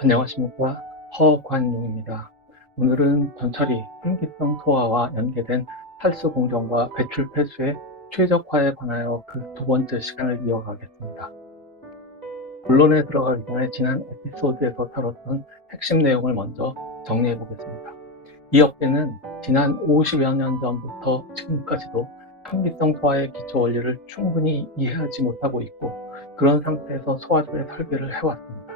안녕하십니까. 허관용입니다. 오늘은 전처리, 현기성 소화와 연계된 탈수 공정과 배출 폐수의 최적화에 관하여 그 두 번째 시간을 이어가겠습니다. 본론에 들어가기 전에 지난 에피소드에서 다뤘던 핵심 내용을 먼저 정리해 보겠습니다. 이 업계는 지난 50여 년 전부터 지금까지도 현기성 소화의 기초 원리를 충분히 이해하지 못하고 있고, 그런 상태에서 소화조의 설계를 해왔습니다.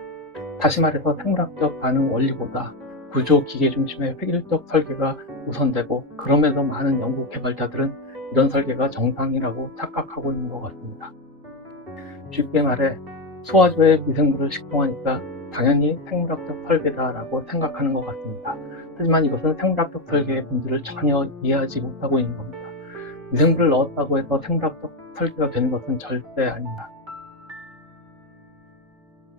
다시 말해서 생물학적 반응 원리보다 구조 기계 중심의 획일적 설계가 우선되고, 그럼에도 많은 연구 개발자들은 이런 설계가 정상이라고 착각하고 있는 것 같습니다. 쉽게 말해 소화조에 미생물을 식동하니까 당연히 생물학적 설계다라고 생각하는 것 같습니다. 하지만 이것은 생물학적 설계의 본질을 전혀 이해하지 못하고 있는 겁니다. 미생물을 넣었다고 해서 생물학적 설계가 되는 것은 절대 아닙니다.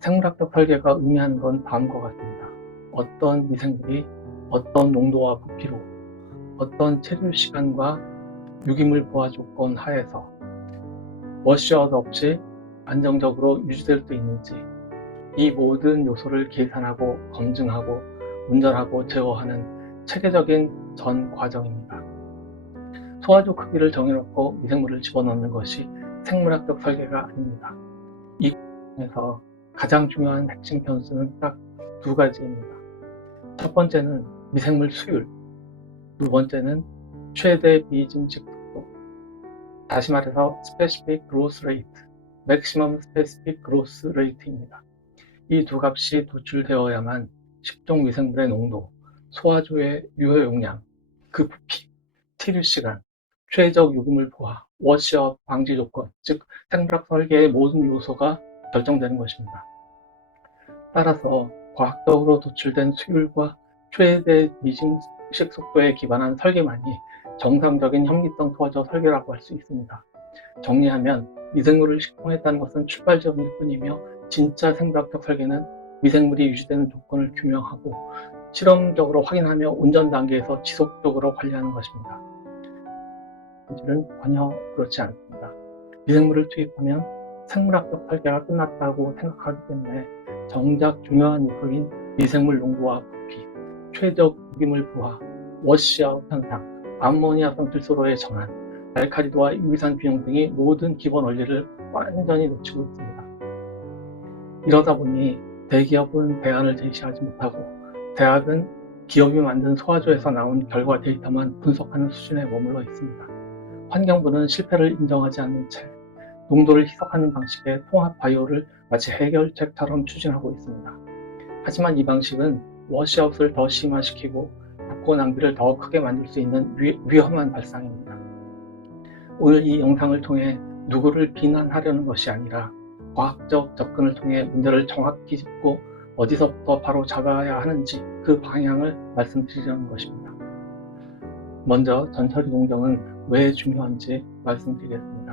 생물학적 설계가 의미하는 건 다음과 같습니다. 어떤 미생물이 어떤 농도와 부피로 어떤 체류 시간과 유기물 보호 조건 하에서 워시아웃 없이 안정적으로 유지될 수 있는지, 이 모든 요소를 계산하고 검증하고 운전하고 제어하는 체계적인 전 과정입니다. 소화조 크기를 정해놓고 미생물을 집어넣는 것이 생물학적 설계가 아닙니다. 이 과정에서 가장 중요한 핵심 변수는 딱 두 가지입니다. 첫 번째는 미생물 수율, 두 번째는 최대 비증식 속도, 다시 말해서 Specific Growth Rate, Maximum Specific Growth Rate입니다. 이 두 값이 도출되어야만 식종 미생물의 농도, 소화조의 유효 용량, 그 부피, 티류 시간, 최적 유기물 포화, 워시업 방지 조건, 즉 생물학 설계의 모든 요소가 결정되는 것입니다. 따라서 과학적으로 도출된 수율과 최대 미증식 속도에 기반한 설계만이 정상적인 현기성 소화조 설계라고 할 수 있습니다. 정리하면 미생물을 식품했다는 것은 출발점일 뿐이며, 진짜 생물학적 설계는 미생물이 유지되는 조건을 규명하고 실험적으로 확인하며 운전 단계에서 지속적으로 관리하는 것입니다. 본질은 전혀 그렇지 않습니다. 미생물을 투입하면 생물학적 설계가 끝났다고 생각하기 때문에 정작 중요한 요소인 미생물 농도와 부피, 최적 유기물 부하, 워시아웃 현상, 암모니아성 질소로의 전환, 알칼리도와 유기산 균형 등이 모든 기본 원리를 완전히 놓치고 있습니다. 이러다 보니 대기업은 대안을 제시하지 못하고, 대학은 기업이 만든 소화조에서 나온 결과 데이터만 분석하는 수준에 머물러 있습니다. 환경부는 실패를 인정하지 않는 채 농도를 희석하는 방식의 통합 바이오를 마치 해결책처럼 추진하고 있습니다. 하지만 이 방식은 워시아웃을 더 심화시키고 국고 낭비를 더 크게 만들 수 있는 위험한 발상입니다. 오늘 이 영상을 통해 누구를 비난하려는 것이 아니라 과학적 접근을 통해 문제를 정확히 짚고 어디서부터 바로 잡아야 하는지 그 방향을 말씀드리려는 것입니다. 먼저 전처리 공정은 왜 중요한지 말씀드리겠습니다.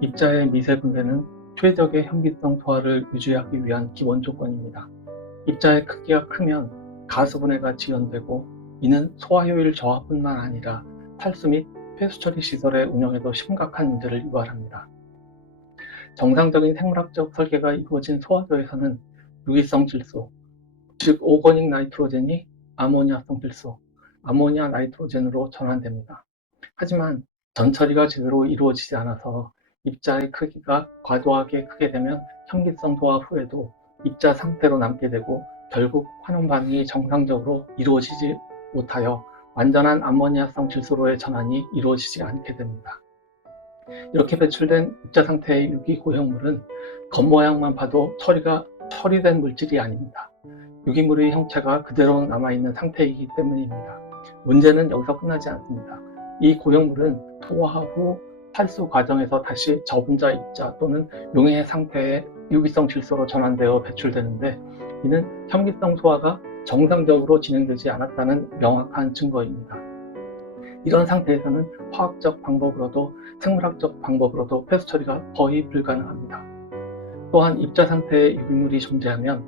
입자의 미세 분배는 최적의 현기성 소화를 유지하기 위한 기본 조건입니다. 입자의 크기가 크면 가수분해가 지연되고, 이는 소화 효율 저하뿐만 아니라 탈수 및 폐수 처리 시설의 운영에도 심각한 문제를 유발합니다. 정상적인 생물학적 설계가 이루어진 소화조에서는 유기성 질소, 즉 오거닉 나이트로젠이 아모니아성 질소, 아모니아 나이트로젠으로 전환됩니다. 하지만 전처리가 제대로 이루어지지 않아서 입자의 크기가 과도하게 크게 되면 현기성 소화 후에도 입자 상태로 남게 되고, 결국 환원 반응이 정상적으로 이루어지지 못하여 완전한 암모니아성 질소로의 전환이 이루어지지 않게 됩니다. 이렇게 배출된 입자 상태의 유기 고형물은 겉모양만 봐도 처리된 물질이 아닙니다. 유기물의 형체가 그대로 남아있는 상태이기 때문입니다. 문제는 여기서 끝나지 않습니다. 이 고형물은 소화 후 탈수 과정에서 다시 저분자 입자 또는 용해 상태의 유기성 질소로 전환되어 배출되는데, 이는 현기성 소화가 정상적으로 진행되지 않았다는 명확한 증거입니다. 이런 상태에서는 화학적 방법으로도 생물학적 방법으로도 폐수 처리가 거의 불가능합니다. 또한 입자 상태의 유기물이 존재하면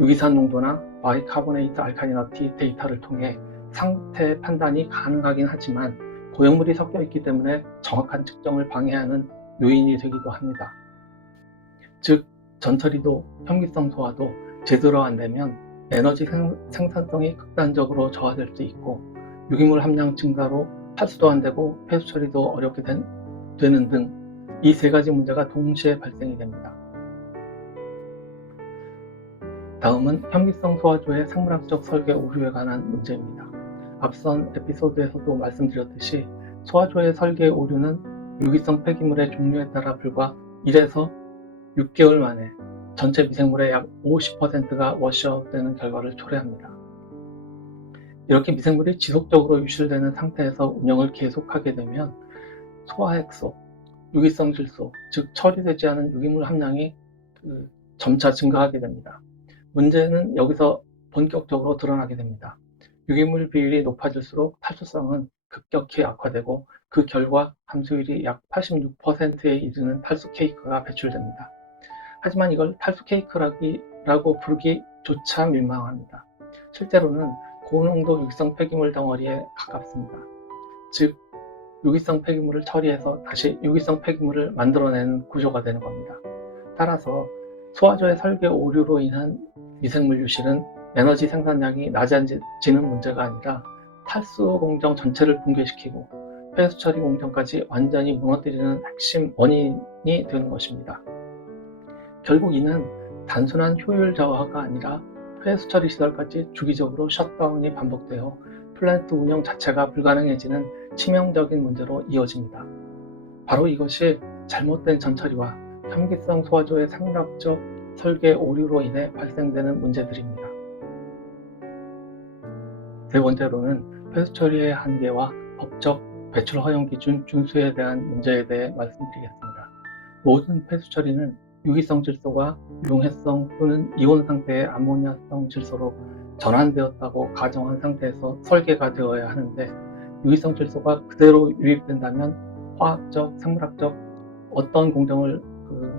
유기산 농도나 바이카보네이트 알칼리니티 데이터를 통해 상태 판단이 가능하긴 하지만, 고형물이 섞여 있기 때문에 정확한 측정을 방해하는 요인이 되기도 합니다. 즉 전처리도 현기성 소화도 제대로 안 되면 에너지 생산성이 극단적으로 저하될 수 있고 유기물 함량 증가로 탈수도 안 되고 폐수 처리도 어렵게 되는 등 이 세 가지 문제가 동시에 발생이 됩니다. 다음은 현미성 소화조의 생물학적 설계 오류에 관한 문제입니다. 앞선 에피소드에서도 말씀드렸듯이 소화조의 설계 오류는 유기성 폐기물의 종류에 따라 불과 1에서 6개월 만에 전체 미생물의 약 50%가 워시아웃되는 결과를 초래합니다. 이렇게 미생물이 지속적으로 유실되는 상태에서 운영을 계속하게 되면 소화액소, 유기성 질소, 즉 처리되지 않은 유기물 함량이 점차 증가하게 됩니다. 문제는 여기서 본격적으로 드러나게 됩니다. 유기물 비율이 높아질수록 탈수성은 급격히 악화되고 그 결과 함수율이 약 86%에 이르는 탈수 케이크가 배출됩니다. 하지만 이걸 탈수 케이크라고 부르기조차 민망합니다. 실제로는 고농도 유기성 폐기물 덩어리에 가깝습니다. 즉, 유기성 폐기물을 처리해서 다시 유기성 폐기물을 만들어내는 구조가 되는 겁니다. 따라서 소화조의 설계 오류로 인한 미생물 유실은 에너지 생산량이 낮아지는 문제가 아니라 탈수 공정 전체를 붕괴시키고 폐수 처리 공정까지 완전히 무너뜨리는 핵심 원인이 되는 것입니다. 결국 이는 단순한 효율 저하가 아니라 폐수 처리 시설까지 주기적으로 셧다운이 반복되어 플랜트 운영 자체가 불가능해지는 치명적인 문제로 이어집니다. 바로 이것이 잘못된 전처리와 현기성 소화조의 생물학적 설계 오류로 인해 발생되는 문제들입니다. 세 번째로는 폐수 처리의 한계와 법적 배출 허용 기준 준수에 대한 문제에 대해 말씀드리겠습니다. 모든 폐수 처리는 유기성 질소가 용해성 또는 이온 상태의 아모니아성 질소로 전환되었다고 가정한 상태에서 설계가 되어야 하는데 유기성 질소가 그대로 유입된다면 화학적, 생물학적 어떤 공정을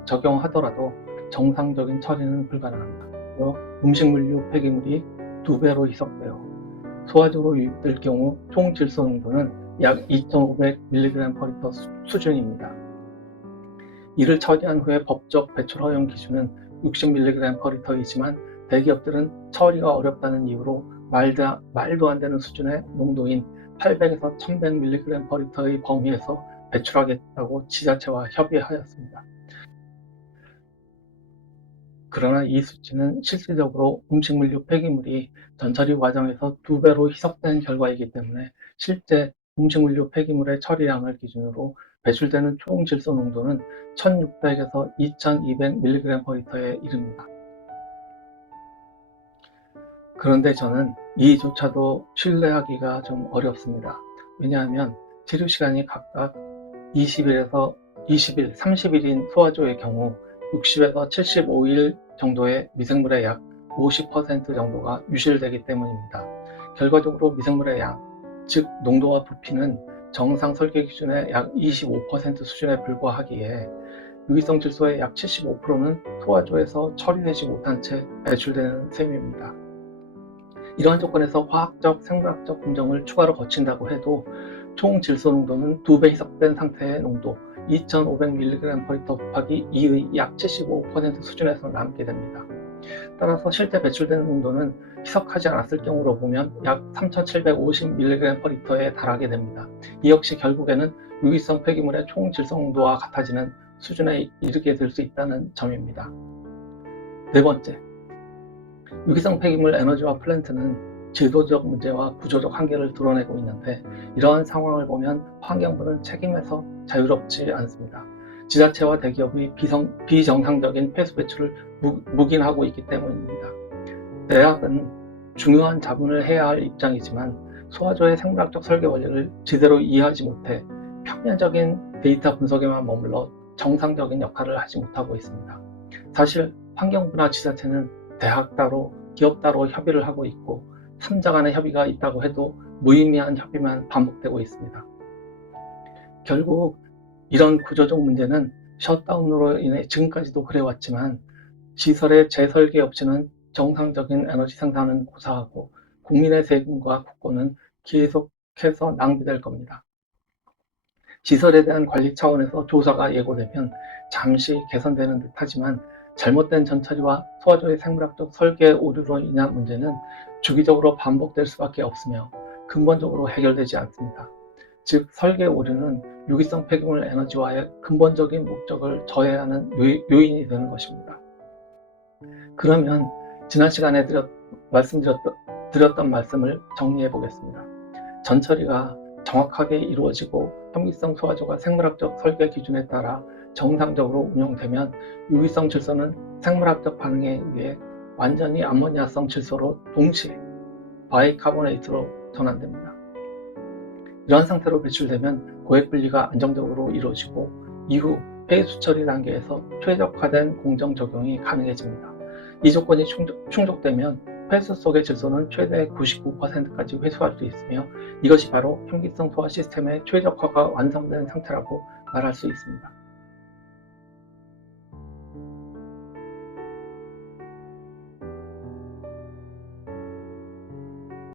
적용하더라도 정상적인 처리는 불가능합니다. 음식물류 폐기물이 2배로 희석되어 소화조로 유입될 경우 총 질소 농도는 약 2,500mg/L 수준입니다. 이를 처리한 후에 법적 배출 허용 기준은 60mg/L이지만 대기업들은 처리가 어렵다는 이유로 말도 안 되는 수준의 농도인 800에서 1100mg/L의 범위에서 배출하겠다고 지자체와 협의하였습니다. 그러나 이 수치는 실질적으로 음식물류 폐기물이 전처리 과정에서 2배로 희석된 결과이기 때문에 실제 음식물류 폐기물의 처리량을 기준으로 배출되는 총 질소 농도는 1600에서 2200mg/L에 이릅니다. 그런데 저는 이조차도 신뢰하기가 좀 어렵습니다. 왜냐하면 치료 시간이 각각 20일에서 20일, 30일인 소화조의 경우 60에서 75일 정도의 미생물의 약 50% 정도가 유실되기 때문입니다. 결과적으로 미생물의 양, 즉 농도와 부피는 정상 설계 기준의 약 25% 수준에 불과하기에 유기성 질소의 약 75%는 소화조에서 처리되지 못한 채 배출되는 셈입니다. 이러한 조건에서 화학적, 생물학적 공정을 추가로 거친다고 해도 총 질소 농도는 2배 희석된 상태의 농도 2500mg/L 곱하기 2의 약 75% 수준에서 남게 됩니다. 따라서 실제 배출되는 농도는 희석하지 않았을 경우로 보면 약 3750mg/L에 달하게 됩니다. 이 역시 결국에는 유기성 폐기물의 총 질소 농도와 같아지는 수준에 이르게 될 수 있다는 점입니다. 네 번째, 유기성 폐기물 에너지와 플랜트는 제도적 문제와 구조적 한계를 드러내고 있는데 이러한 상황을 보면 환경부는 책임에서 자유롭지 않습니다. 지자체와 대기업이 비정상적인 폐수 배출을 묵인하고 있기 때문입니다. 대학은 중요한 자문을 해야 할 입장이지만 소화조의 생물학적 설계 원리를 제대로 이해하지 못해 평면적인 데이터 분석에만 머물러 정상적인 역할을 하지 못하고 있습니다. 사실 환경부나 지자체는 대학 따로, 기업 따로 협의를 하고 있고 3자 간의 협의가 있다고 해도 무의미한 협의만 반복되고 있습니다. 결국 이런 구조적 문제는 셧다운으로 인해 지금까지도 그래왔지만 시설의 재설계 없이는 정상적인 에너지 생산은 고사하고 국민의 세금과 국고는 계속해서 낭비될 겁니다. 시설에 대한 관리 차원에서 조사가 예고되면 잠시 개선되는 듯하지만 잘못된 전처리와 소화조의 생물학적 설계 오류로 인한 문제는 주기적으로 반복될 수밖에 없으며 근본적으로 해결되지 않습니다. 즉, 설계 오류는 유기성 폐기물 에너지화의 근본적인 목적을 저해하는 요인이 되는 것입니다. 그러면 지난 시간에 드렸던 말씀을 정리해 보겠습니다. 전처리가 정확하게 이루어지고 현미성 소화조가 생물학적 설계 기준에 따라 정상적으로 운용되면 유기성 질소는 생물학적 반응에 의해 완전히 암모니아성 질소로 동시에 바이카보네이트로 전환됩니다. 이런 상태로 배출되면 고액 분리가 안정적으로 이루어지고 이후 폐수 처리 단계에서 최적화된 공정 적용이 가능해집니다. 이 조건이 충족되면 폐수 속의 질소는 최대 99%까지 회수할 수 있으며 이것이 바로 현기성 소화 시스템의 최적화가 완성된 상태라고 말할 수 있습니다.